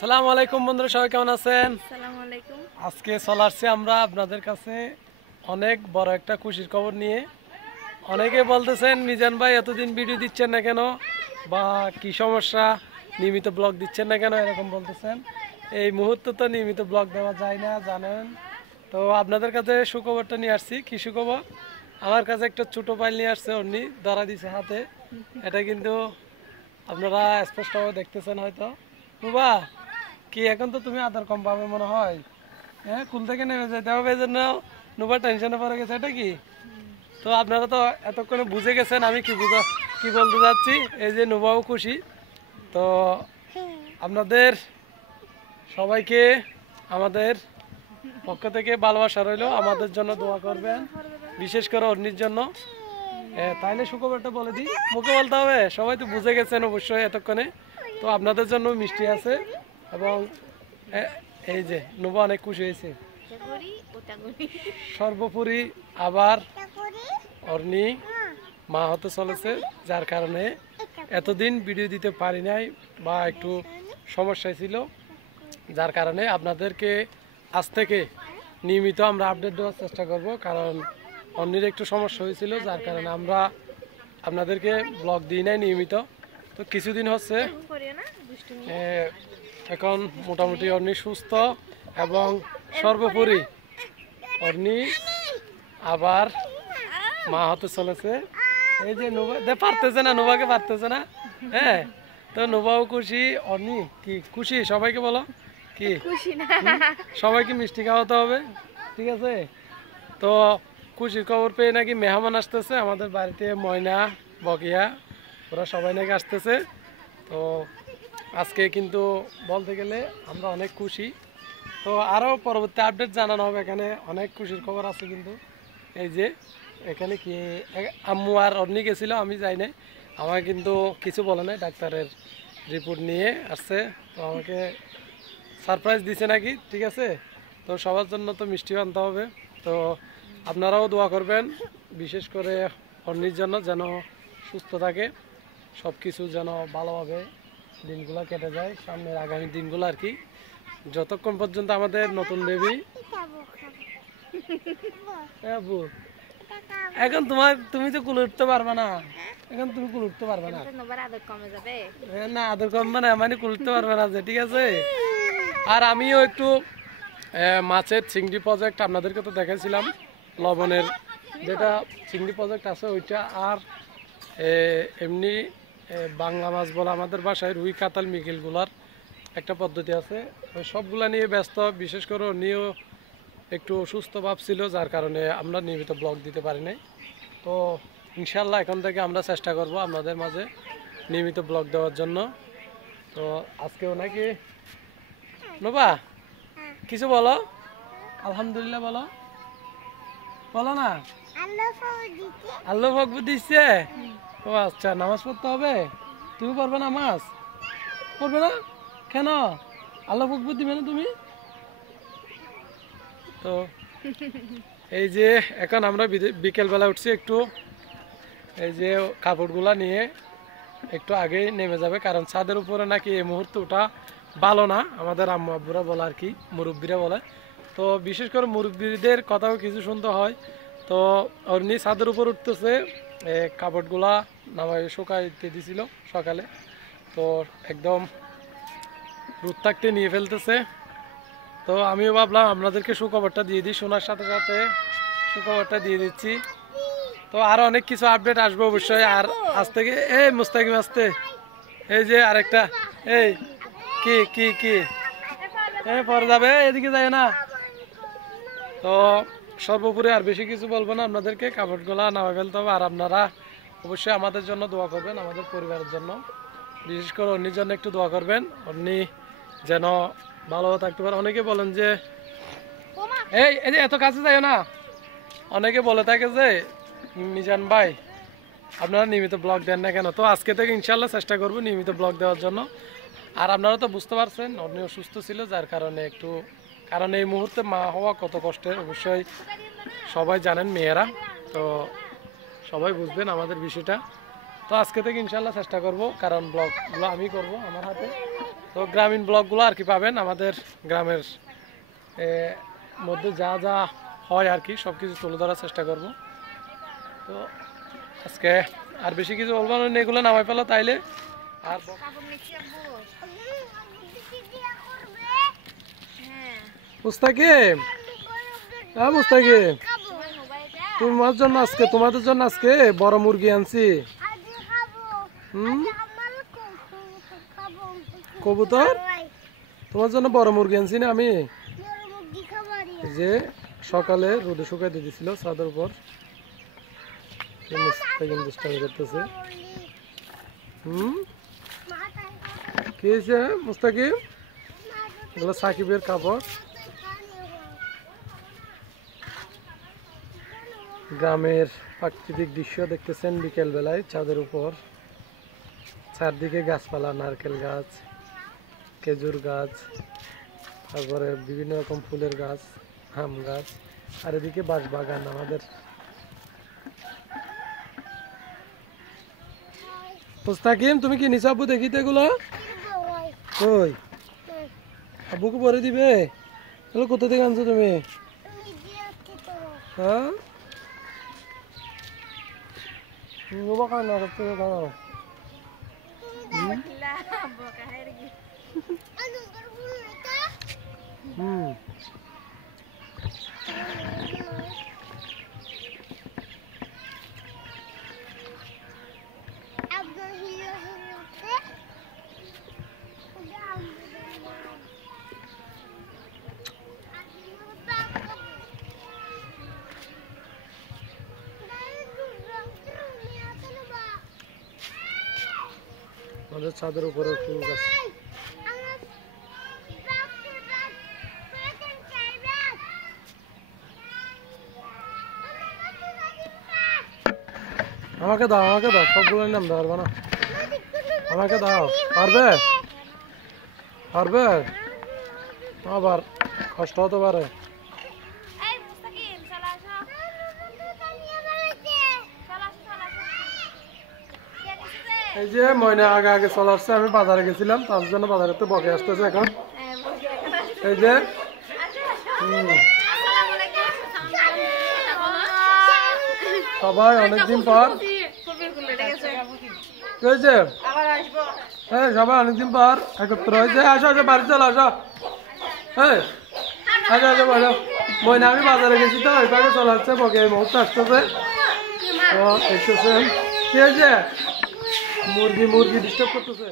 আসসালামু আলাইকুম বন্ধুরা, সবাই কেমন আছেন? আসসালামু আলাইকুম। আজকে চলে আসছি আমরা আপনাদের কাছে অনেক বড় একটা খুশির খবর নিয়ে। অনেকে বলতেছেন মিজান ভাই এতদিন ভিডিও দিচ্ছেন না কেন, বা কি সমস্যা, নিয়মিত ব্লগ দিচ্ছেন না কেন, এরকম বলতেছেন। এই মুহূর্তে তো নিয়মিত ব্লগ দেওয়া যায় না, জানেন তো। আপনাদের কাছে সুখবরটা নিয়ে আসছি। কি সুখবর? আমার কাছে একটা ছোট ফাইল নিয়ে আসছে, অন্য ধরা দিছে হাতে। এটা কিন্তু আপনারা স্পষ্টভাবে দেখতেছেন হয়তো। বাবা, কি এখন তো তুমি আধার কম পাবে মনে হয়। হ্যাঁ, কুল থেকে নেমে যেতে হবে, এই জন্য নুবা টেনশনে পড়ে গেছে। এটা কি? তো আপনারা তো এতক্ষণে বুঝে গেছেন আমি কি বলতে যাচ্ছি। এই যে নুবাও খুশি। তো আপনাদের সবাইকে আমাদের পক্ষ থেকে ভালোবাসা রইলো। আমাদের জন্য দোয়া করবেন, বিশেষ করে অন্যের জন্য। তাইলে সুখবরটা বলে দিই, মুখে বলতে হবে, সবাই তো বুঝে গেছেন অবশ্যই এতক্ষণে। তো আপনাদের জন্য মিষ্টি আছে, এবং এই যে নুবা অনেক খুশি হয়েছে। সর্বোপরি আবার অর্নি মা হতে চলেছে, যার কারণে এতদিন ভিডিও দিতে পারি নাই, বা একটু সমস্যা ছিল, যার কারণে আপনাদেরকে আজ থেকে নিয়মিত আমরা আপডেট দেওয়ার চেষ্টা করব। কারণ অন্যের একটু সমস্যা হয়েছিল, যার কারণে আমরা আপনাদেরকে ব্লগ দিই নাই নিয়মিত। তো কিছুদিন হচ্ছে এখন মোটামুটি অর্নি সুস্থ, এবং সর্বোপরি অর্নি আবার মা হতে চলেছে। এই যে নুবা পারতেছে না, নুবাকে পারতেছে না। হ্যাঁ, তো নুবাও খুশি, অর্নি কি খুশি? সবাইকে বলো কি খুশি না? সবাইকে মিষ্টি খাওয়াতে হবে, ঠিক আছে? তো খুশির খবর পেয়ে নাকি মেহমান আসতেছে আমাদের বাড়িতে, ময়না, বকিয়া, ওরা সবাই নাকি আসতেছে। তো আজকে কিন্তু বলতে গেলে আমরা অনেক খুশি। তো আরও পরবর্তী আপডেট জানানো হবে, এখানে অনেক খুশির খবর আছে কিন্তু। এই যে এখানে কি আম্মু আর অর্নি গেছিল, আমি যাই নাই। আমাকে কিন্তু কিছু বলে নাই, ডাক্তারের রিপোর্ট নিয়ে আসছে। তো আমাকে সারপ্রাইজ দিছে নাকি, ঠিক আছে? তো সবার জন্য তো মিষ্টি আনতে হবে। তো আপনারাও দোয়া করবেন, বিশেষ করে অর্নির জন্য, যেন সুস্থ থাকে, সব কিছু যেন ভালোভাবে দিনগুলো কেটে যায়, সামনের আগামী দিনগুলো আর কি, যতক্ষণ পর্যন্ত আমাদের নতুন বেবি। এখন তুমি তো কুল উঠতে পারবে না, এখন তুমি কুল উঠতে পারবে না। না, আদর কমবে না মানে কুল উঠতে পারবে না, যে ঠিক আছে। আর আমিও একটু মাছের চিংড়ি প্রজেক্ট আপনাদেরকে তো দেখাইছিলাম, লবণের যেটা চিংড়ি প্রজেক্ট আছে ওইটা, আর এমনি বাংলা মাছ বলে আমাদের বাসায় রুই, কাতাল, মৃগেলগুলার একটা পদ্ধতি আছে। ওই সবগুলা নিয়ে ব্যস্ত, বিশেষ করে নিয়েও একটু অসুস্থ ভাব ছিল, যার কারণে আমরা নিয়মিত ব্লগ দিতে পারি নাই। তো ইনশাল্লাহ এখন থেকে আমরা চেষ্টা করব আপনাদের মাঝে নিয়মিত ব্লগ দেওয়ার জন্য। তো আজকেও নাকি নোবা কিছু বলো, আলহামদুলিল্লাহ বলো, বলো না। আল্লাহ আকবার দিচ্ছে। ও আচ্ছা, নামাজ পড়তে হবে। তুমি পড়বে না? নামাজ পড়বে না কেন? আল্লাহ আকবার দিবে না তুমি? তো এই যে এখন আমরা বিকেলবেলা উঠছি, একটু এই যে কাপড়গুলা নিয়ে একটু আগেই নেমে যাবে, কারণ ছাদের উপরে নাকি এই মুহূর্তে ওটা ভালো না, আমাদের আম্মু আব্বুরা বলে আর কি, মুরব্বীরা বলে। তো বিশেষ করে মুরব্বীদের কথাও কিছু শুনতে হয়। তো অর্নি ছাদের উপর উঠতেছে, কাপড়গুলা নামাই শুকাইতে দিছিল সকালে। তো একদম রোদ থাকতে নিয়ে ফেলতেছে। তো আমিও ভাবলাম আপনাদেরকে সুখবরটা দিয়ে দিই, শোনার সাথে সাথে সুখবরটা দিয়ে দিচ্ছি। তো আরো অনেক কিছু আপডেট আসবে অবশ্যই। আর আজ থেকে এই মুস্তাকিম আসতে, এই যে আরেকটা, এই কি কি কি পরে যাবে, এদিকে যায় না। তো সর্বোপরি আর বেশি কিছু বলবো না, আপনাদেরকে কাপড়গুলা নামা ফেলতে হবে। আর আপনারা অবশ্যই আমাদের জন্য দোয়া করবেন, আমাদের পরিবারের জন্য, বিশেষ করে অন্যের জন্য একটু দোয়া করবেন, অন্যি যেন ভালো থাকতে পারে। অনেকে বলেন যে এই যে এত কাছে যায় না, অনেকে বলে থাকে যে মিজান ভাই আপনারা নিয়মিত ব্লগ দেন না কেন। তো আজকে থেকে ইনশাল্লাহ চেষ্টা করবো নিয়মিত ব্লগ দেওয়ার জন্য। আর আপনারা তো বুঝতে পারছেন অর্নি অসুস্থ ছিল, যার কারণে একটু, কারণ এই মুহূর্তে মা হওয়া কত কষ্টের, অবশ্যই সবাই জানেন, মেয়েরা তো সবাই বুঝবেন আমাদের বিষয়টা। তো আজকে থেকে ইনশাল্লাহ চেষ্টা করব, কারণ ব্লগগুলো আমি করব আমার হাতে। তো গ্রামীণ ব্লগগুলো আর কি পাবেন আমাদের গ্রামের মধ্যে যা যা হয় আর কি সব কিছু তুলে ধরার চেষ্টা করব। তো আজকে আর বেশি কিছু বলবো না, এগুলো নামাই ফেলো তাইলে। আর মুস্তাকিম, হ্যাঁ মুস্তাকিম, তোমার জন্য আজকে, তোমাদের জন্য আজকে বড় মুরগি আনছি। কবুতর, তোমার জন্য বড় মুরগি আনছি না আমি, যে সকালে রোদে শুকাই দিয়ে দিছিল ছাদের উপর। মুস্তাকিম দুষ্টামি করতেছে। কি হয়েছে মুস্তাকিম? এগুলো সাকিবের কাপড়। গ্রামের প্রাকৃতিক দৃশ্য দেখতেছেন বিকেল বেলায় ছাদের উপর। চারদিকে গাছপালা, নারকেল গাছ, খেজুর গাছ, তারপরে বিভিন্ন রকম ফুলের গাছ, আম গাছ, আর এদিকে বাঁশ বাগান আমাদের। মুস্তাকিম, তুমি কি নিচে আব্বু দেখিতে এগুলো? কই আব্বুকে পরে দিবে? এগুলো কোথা থেকে আনছো তুমি? হ্যাঁ আমাদের ছাদের উপরে ফুল গাছ। আমাকে দাও, আমাকে দাও, সবগুলো নাম দাও, পারবে না? আমাকে দাও, পারবে? পারবে? আবার কষ্ট হতে পারে। এই যে ময়না আগে আগে চলে আসছে, আমি বাজারে গেছিলাম, তার জন্য বাজারে তো বকে আসতেছে এখন। এই যে সবাই অনেকদিন পর, হ্যাঁ সবাই অনেকদিন পর একত্র হয়েছে। আসো আসো, বাড়ি চলো আসো। হ্যাঁ আসো আসো বলো। ময়না আমি বাজারে গেছি তো ওই পাশে চলে আসছে, বকে এই মুহূর্তে আসতেছে। তো এসেছে, কি হয়েছে? মুরগি মুরগি ডিস্টার্ব করতেছে।